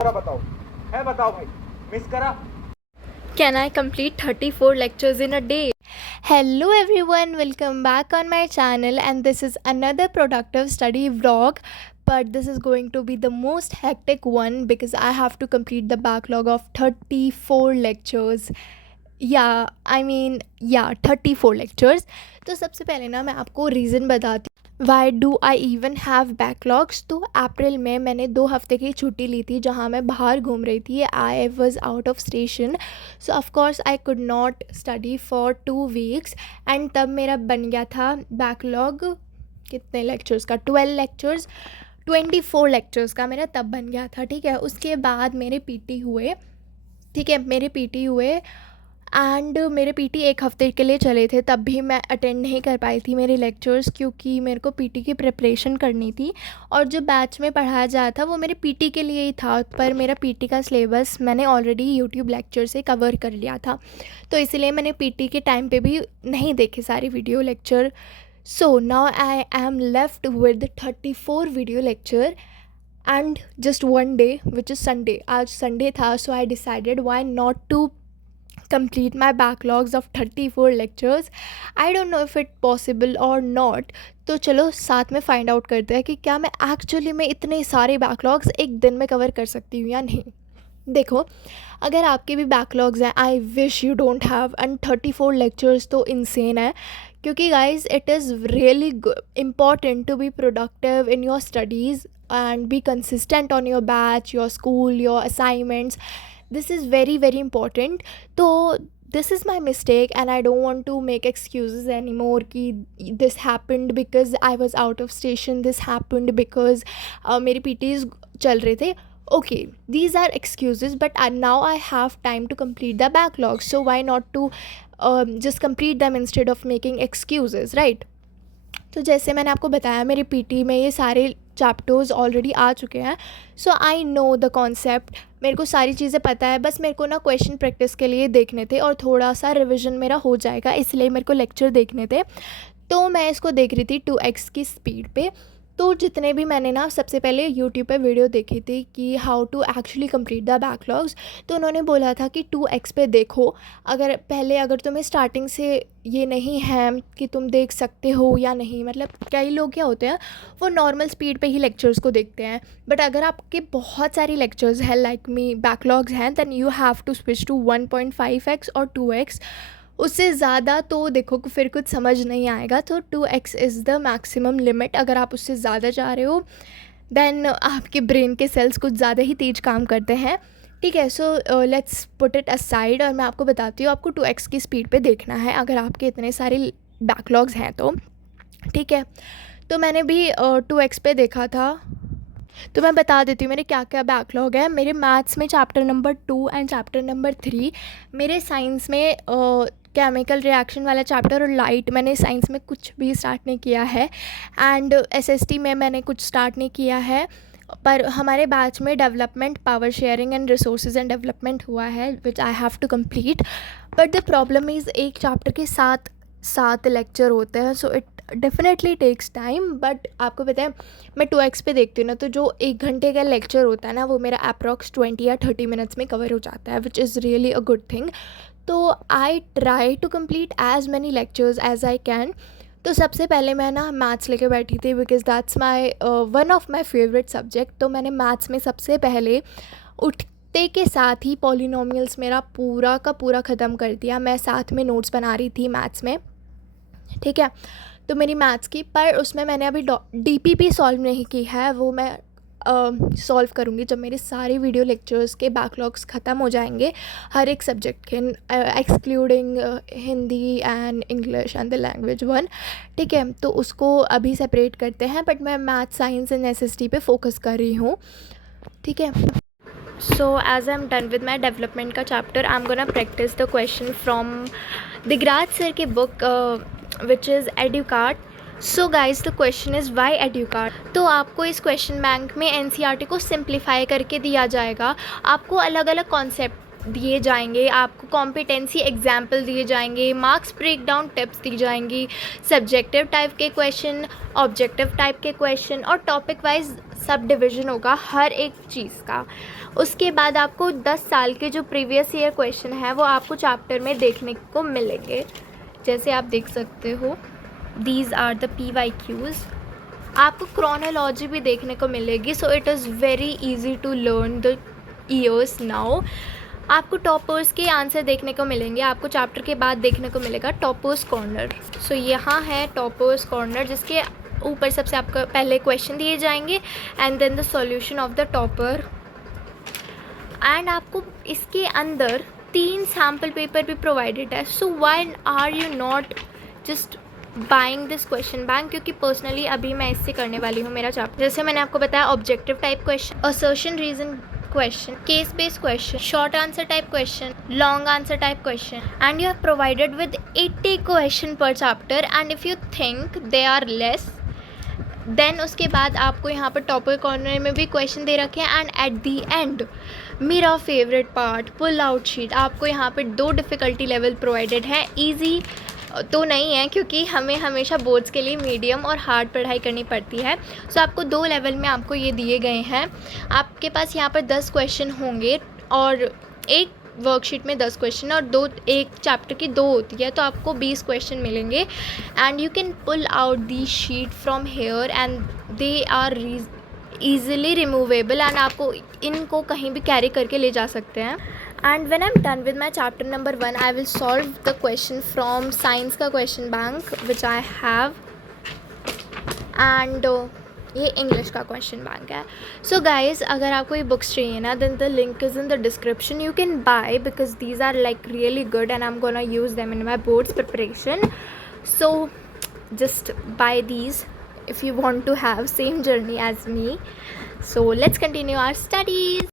बताओ है, बताओ भाई, मिस करा। Can I complete 34 lectures in a day? Hello everyone, welcome back on my channel, and this is another productive study vlog. But this is going to be the most hectic one because I have to complete the backlog of 34 lectures. Yeah, 34 lectures. तो सबसे पहले ना मैं आपको reason बताती why do I even have backlogs. तो अप्रैल में मैंने 2 हफ्ते की छुट्टी ली थी जहाँ मैं बाहर घूम रही थी। I was out of station, so of course I could not study for 2 weeks. And तब मेरा बन गया था बैकलॉग कितने लेक्चर्स का, 12 लेक्चर्स, 24 लेक्चर्स का मेरा तब बन गया था। ठीक है, उसके बाद मेरे पीटी हुए। ठीक है, मेरे पीटी हुए एंड मेरे पीटी 1 हफ्ते के लिए चले थे, तब भी मैं अटेंड नहीं कर पाई थी मेरे लेक्चर्स क्योंकि मेरे को पीटी की प्रिपरेशन करनी थी। और जो बैच में पढ़ाया जाता था वो मेरे पीटी के लिए ही था, पर मेरा पीटी का सिलेबस मैंने ऑलरेडी यूट्यूब लेक्चर से कवर कर लिया था, तो इसलिए मैंने पीटी के टाइम पे भी नहीं देखे सारे video lecture. So now I am left with 34 video lecture and just one day which is Sunday. आज संडे था, so I decided why not to complete my backlogs of 34 lectures. I don't know if it possible or not. तो चलो साथ में find out करते हैं कि क्या मैं एक्चुअली में इतने सारे बैकलॉग्स एक दिन में कवर कर सकती हूँ या नहीं। देखो, अगर आपके भी बैकलॉग्स हैं, I wish you don't have, and 34 lectures तो इंसेन है, क्योंकि guys it is really important to be productive in your studies and be consistent on your batch, your school, your assignments. This is very very important. So this is my mistake and I don't want to make excuses anymore कि this happened because I was out of station, this happened because मेरे PTs चल रहे थे. Okay, these are excuses, but now I have time to complete the backlog, so why not to just complete them instead of making excuses, right? तो जैसे मैंने आपको बताया, मेरे पीटी में ये सारे चैप्टर्स ऑलरेडी आ चुके हैं, सो आई नो द कॉन्सेप्ट, मेरे को सारी चीज़ें पता है। बस मेरे को ना क्वेश्चन प्रैक्टिस के लिए देखने थे और थोड़ा सा रिवीजन मेरा हो जाएगा, इसलिए मेरे को लेक्चर देखने थे। तो मैं इसको देख रही थी 2x की स्पीड पे। तो जितने भी मैंने ना सबसे पहले यूट्यूब पे वीडियो देखी थी कि how to actually complete the backlogs, तो उन्होंने बोला था कि 2x पे देखो। अगर तुम्हें स्टार्टिंग से ये नहीं है कि तुम देख सकते हो या नहीं, मतलब कई लोग क्या होते हैं वो नॉर्मल स्पीड पे ही लेक्चर्स को देखते हैं, बट अगर आपके बहुत सारी लेक्चर्स हैं लाइक मी बैकलॉग्स हैं, then you have to switch to 1.5x और 2x। उससे ज़्यादा तो देखो फिर कुछ समझ नहीं आएगा, तो 2x is the maximum limit. अगर आप उससे ज़्यादा चाह रहे हो दैन आपके ब्रेन के सेल्स कुछ ज़्यादा ही तेज काम करते हैं। ठीक है, so let's put it aside और मैं आपको बताती हूँ आपको 2x की स्पीड पे देखना है अगर आपके इतने सारे बैकलॉग्स हैं तो। ठीक है, तो मैंने भी 2x पे देखा था। तो मैं बता देती हूँ मेरे क्या क्या बैकलॉग है। मेरे मैथ्स में chapter number 2 and chapter number 3, मेरे साइंस में केमिकल रिएक्शन वाला चैप्टर और लाइट, मैंने साइंस में कुछ भी स्टार्ट नहीं किया है, एंड एसएसटी में मैंने कुछ स्टार्ट नहीं किया है। पर हमारे बैच में development, power sharing and resources and development हुआ है which I have to complete, but the problem is एक चैप्टर के 7 लेक्चर होते हैं, so it definitely takes time. But आपको पता है मैं 2x पे देखती हूँ ना, तो जो 1 घंटे का लेक्चर होता है ना वो मेरा अप्रॉक्स 20 या 30 मिनट्स में कवर हो जाता है, which is really a good thing. तो I try to complete as many lectures as I can. तो सबसे पहले मैं ना मैथ्स लेके बैठी थी because that's my one of my favourite subject. तो मैंने मैथ्स में सबसे पहले उठते के साथ ही पॉलिनोमियल्स मेरा पूरा का पूरा ख़त्म कर दिया। मैं साथ में नोट्स बना रही थी मैथ्स में, ठीक है। तो मेरी मैथ्स की, पर उसमें मैंने अभी डीपीपी सॉल्व नहीं की है, वो मैं सॉल्व करूँगी जब मेरे सारे वीडियो लेक्चर्स के बैकलॉग्स ख़त्म हो जाएंगे हर एक सब्जेक्ट के, excluding Hindi and English and the language 1। ठीक है, तो उसको अभी सेपरेट करते हैं, बट मैं मैथ, साइंस एंड एसएसटी पे फोकस कर रही हूँ। ठीक है, so as I am done with my development का chapter, I am gonna practice the question from Digraj sir की book which is Educart. So guys the question is why Educart. तो आपको इस क्वेश्चन बैंक में एनसीईआरटी को simplify करके दिया जाएगा, आपको अलग अलग कॉन्सेप्ट दिए जाएंगे, आपको कॉम्पिटेंसी एग्जाम्पल दिए जाएंगे, मार्क्स ब्रेक डाउन टिप्स दी जाएंगी, सब्जेक्टिव टाइप के क्वेश्चन, ऑब्जेक्टिव टाइप के क्वेश्चन और टॉपिक वाइज सब डिवीज़न होगा हर एक चीज़ का। उसके बाद आपको 10 साल के जो प्रीवियस ईयर क्वेश्चन है वो आपको चैप्टर में देखने को मिलेंगे। जैसे आप देख सकते हो, दीज आर द PYQs। आपको क्रोनोलॉजी भी देखने को मिलेगी, so it is very easy to learn the years now. आपको टॉपर्स के आंसर देखने को मिलेंगे। आपको चैप्टर के बाद देखने को मिलेगा टॉपर्स कॉर्नर। सो यहाँ है टॉपर्स कॉर्नर, जिसके ऊपर सबसे आपको पहले क्वेश्चन दिए जाएंगे and then the solution of the topper. And आपको इसके अंदर 3 सैम्पल पेपर भी प्रोवाइडेड है। So why are you not just buying this question bank? क्योंकि पर्सनली अभी मैं इससे करने वाली हूँ मेरा चैप्टर। जैसे मैंने आपको बताया, objective type question, assertion reason question, case based question, short answer type question, long answer type question, and you are provided with 80 question per chapter, and if you think they are less, then उसके बाद आपको यहाँ पर topper corner में भी question दे रखे हैं। एंड एट दी एंड मेरा favourite part, pull out sheet. आपको यहाँ पर 2 डिफ़िकल्टी लेवल प्रोवाइडेड है। ईजी तो नहीं है क्योंकि हमें हमेशा बोर्ड्स के लिए मीडियम और हार्ड पढ़ाई करनी पड़ती है। सो आपको 2 लेवल में आपको ये दिए गए हैं। आपके पास यहाँ पर 10 क्वेश्चन होंगे और एक वर्कशीट में 10 क्वेश्चन और एक चैप्टर की 2 होती है, तो आपको 20 क्वेश्चन मिलेंगे। And you can pull out the sheet from here and they are easily removable, and आपको इनको कहीं भी कैरी करके ले जा सकते हैं। And when I am done with my chapter number 1, I will solve the question from science का question bank which I have, and ये इंग्लिश का क्वेश्चन बैंक है। सो गाइज़, अगर आपको ये बुक्स चाहिए ना, then the link is in the description. You can buy because these are like really good and I am gonna use them in my boards preparation. So just buy these if you want to have same journey as me. So let's continue our studies.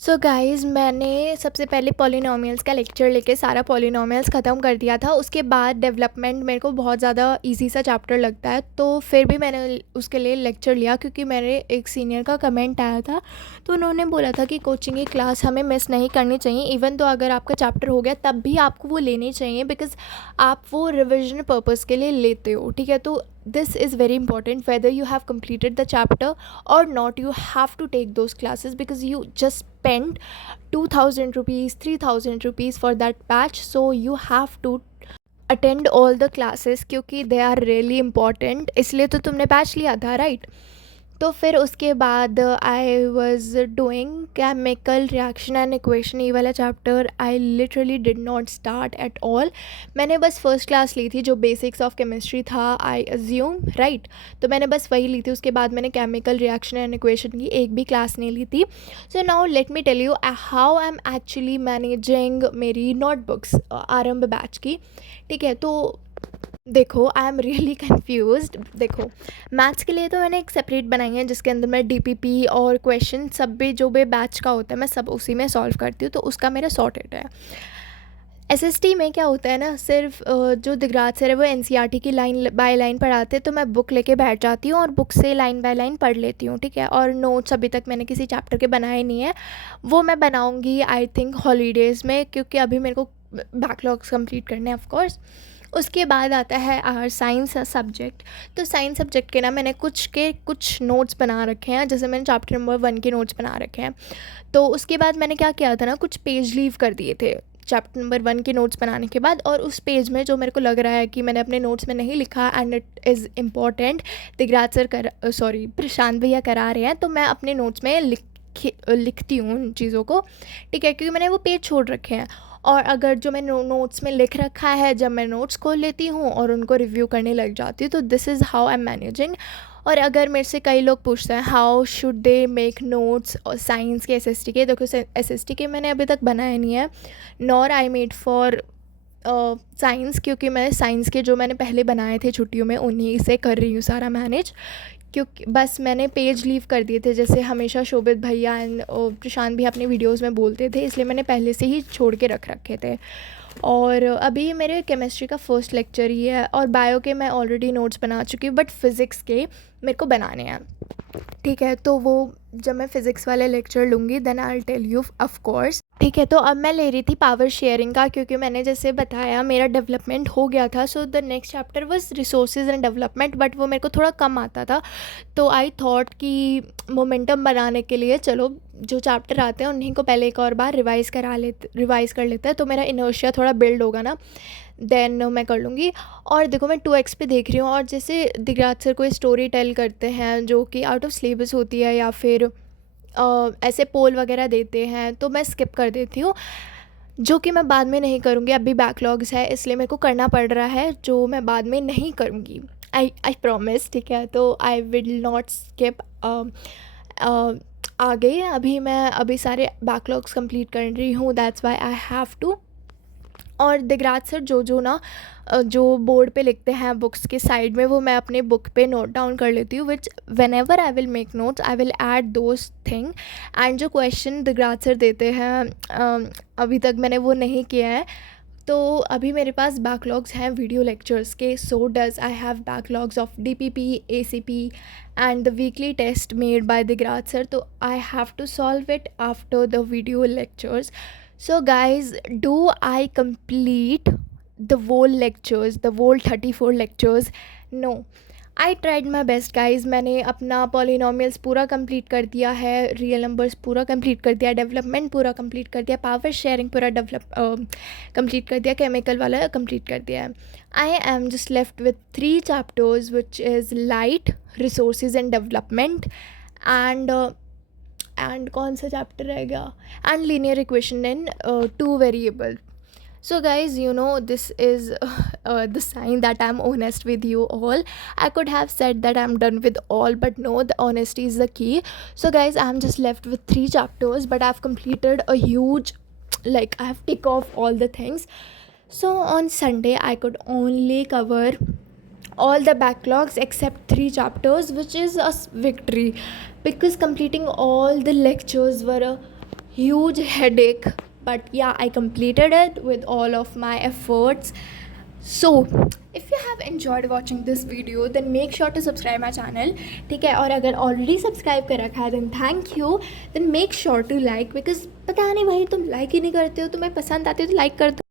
So guys, मैंने सबसे पहले polynomials का lecture लेके सारा polynomials ख़त्म कर दिया था। उसके बाद डेवलपमेंट मेरे को बहुत ज़्यादा इजी सा चैप्टर लगता है, तो फिर भी मैंने उसके लिए लेक्चर लिया क्योंकि मेरे एक सीनियर का कमेंट आया था, तो उन्होंने बोला था कि कोचिंग की क्लास हमें मिस नहीं करनी चाहिए। इवन तो अगर आपका चैप्टर हो गया तब भी आपको वो लेनी चाहिए, बिकॉज़ आप वो रिविजन पर्पज़ के लिए लेते हो, ठीक है। तो this is very important, whether you have completed the chapter or not, you have to take those classes because you just spent 2000 rupees 3000 rupees for that batch, so you have to attend all the classes क्योंकि they are really important, इसलिए तो तुमने batch लिया था, right. तो फिर उसके बाद I was doing chemical reaction and equation. ये वाला chapter I literally did not start at all. मैंने बस फर्स्ट क्लास ली थी जो बेसिक्स ऑफ केमिस्ट्री था, आई अज्यूम, राइट। तो मैंने बस वही ली थी। उसके बाद मैंने केमिकल रिएक्शन एंड इक्वेशन की एक भी क्लास नहीं ली थी। So now let me tell you how I am actually managing मेरी नोटबुक्स आरंभ बैच की, ठीक है। तो देखो, आई एम रियली कन्फ्यूज्ड। देखो, मैथ्स के लिए तो मैंने एक सेपरेट बनाई है जिसके अंदर मैं DPP और क्वेश्चन सब भी जो भी बैच का होता है मैं सब उसी में सॉल्व करती हूँ, तो उसका मेरा सॉर्टेड है। SST में क्या होता है ना, सिर्फ जो दिगराज सर है वो NCERT की लाइन बाय लाइन पढ़ाते हैं, तो मैं बुक लेके बैठ जाती हूँ और बुक से लाइन बाय लाइन पढ़ लेती हूँ, ठीक है। और नोट्स अभी तक मैंने किसी चैप्टर के बनाए नहीं है, वो मैं बनाऊँगी आई थिंक हॉलीडेज़ में, क्योंकि अभी मेरे को बैकलॉग्स कंप्लीट करने हैं ऑफकोर्स। उसके बाद आता है आवर साइंस सब्जेक्ट। तो साइंस सब्जेक्ट के ना मैंने कुछ नोट्स बना रखे हैं, जैसे मैंने चैप्टर नंबर 1 के नोट्स बना रखे हैं। तो उसके बाद मैंने क्या किया था ना, कुछ पेज लीव कर दिए थे चैप्टर नंबर 1 के नोट्स बनाने के बाद, और उस पेज में जो मेरे को लग रहा है कि मैंने अपने नोट्स में नहीं लिखा and it is important, Digraj sir Prashant भैया करा रहे हैं, तो मैं अपने नोट्स में लिखती हूँ उन चीज़ों को, ठीक है, क्योंकि मैंने वो पेज छोड़ रखे हैं। और अगर जो मैंने नोट्स में लिख रखा है, जब मैं नोट्स खोल लेती हूँ और उनको रिव्यू करने लग जाती हूँ, तो this is how I M managing. और अगर मेरे से कई लोग पूछते हैं how should they make notes और साइंस के SST के, देखो SST के मैंने अभी तक बनाए नहीं है, nor I made for science, क्योंकि मैं साइंस के जो मैंने पहले बनाए थे छुट्टियों में उन्हीं से कर रही हूँ सारा मैनेज, क्योंकि बस मैंने पेज लीव कर दिए थे, जैसे हमेशा शोभित भैया एंड प्रशांत भी अपने वीडियोस में बोलते थे, इसलिए मैंने पहले से ही छोड़ के रखे थे। और अभी मेरे केमिस्ट्री का फर्स्ट लेक्चर ही है और बायो के मैं ऑलरेडी नोट्स बना चुकी हूँ, बट फिज़िक्स के मेरे को बनाने हैं। ठीक है, तो वो जब मैं फ़िज़िक्स वाले लेक्चर लूँगी then I will tell you of course. ठीक है, तो अब मैं ले रही थी पावर शेयरिंग का, क्योंकि मैंने जैसे बताया मेरा डेवलपमेंट हो गया था। So the next chapter was resources and development, but वो मेरे को थोड़ा कम आता था। तो आई थॉट कि मोमेंटम बनाने के लिए चलो जो चैप्टर आते हैं उन्हीं को पहले एक और बार रिवाइज़ कर लेते हैं, तो मेरा इनर्शिया थोड़ा बिल्ड होगा ना, देन मैं कर लूँगी। और देखो मैं 2x पे देख रही हूँ, और जैसे दिगराज सर कोई स्टोरी टेल करते हैं जो कि आउट ऑफ सिलेबस होती है या फिर ऐसे पोल वगैरह देते हैं, तो मैं स्किप कर देती हूँ, जो कि मैं बाद में नहीं करूँगी। अभी बैकलॉग्स है इसलिए मेरे को करना पड़ रहा है, जो मैं बाद में नहीं करूँगी। I promise. ठीक है, तो आई विल नॉट स्किप आगे। अभी सारे बैकलॉग्स कंप्लीट कर रही हूँ, that's why I have to. और दिगराज सर जो ना जो बोर्ड पे लिखते हैं बुक्स के साइड में, वो मैं अपने बुक पे नोट डाउन कर लेती हूँ, which when ever I will make notes I will add those thing. And जो क्वेश्चन दिगराज सर देते हैं अभी तक मैंने वो नहीं किया है, तो अभी मेरे पास बैकलॉग्स हैं वीडियो लेक्चर्स के। So does I have backlogs of DPP, ACP and the weekly test made by Digraj sir, तो I have to solve it after the video lectures. So guys, do I complete the whole lectures, the whole 34 lectures? No. I tried my best guys. मैंने अपना polynomials पूरा complete कर दिया है, real numbers पूरा complete कर दिया, development पूरा कंप्लीट कर दिया, पावर शेयरिंग पूरा कंप्लीट कर दिया, केमिकल वाला कंप्लीट कर दिया है. I am just left with 3 chapters which is light, resources and development, and कौन सा चैप्टर रहेगा, and linear equation in 2 variable. So guys, you know, this is the sign that I'm honest with you all. I could have said that I'm done with all, but no, the honesty is the key. So guys, I'm just left with 3 chapters, but I've completed a huge, like I have tick off all the things. So on Sunday I could only cover all the backlogs except 3 chapters, which is a victory, because completing all the lectures were a huge headache. But yeah, I completed it with all of my efforts. So if you have enjoyed watching this video, then make sure to subscribe my channel. ठीक है, और अगर already subscribe कर रखा है then thank you. Then make sure to like, because पता नहीं भाई तुम like ही नहीं करते हो, तुम्हें पसंद आती है तो like कर दो.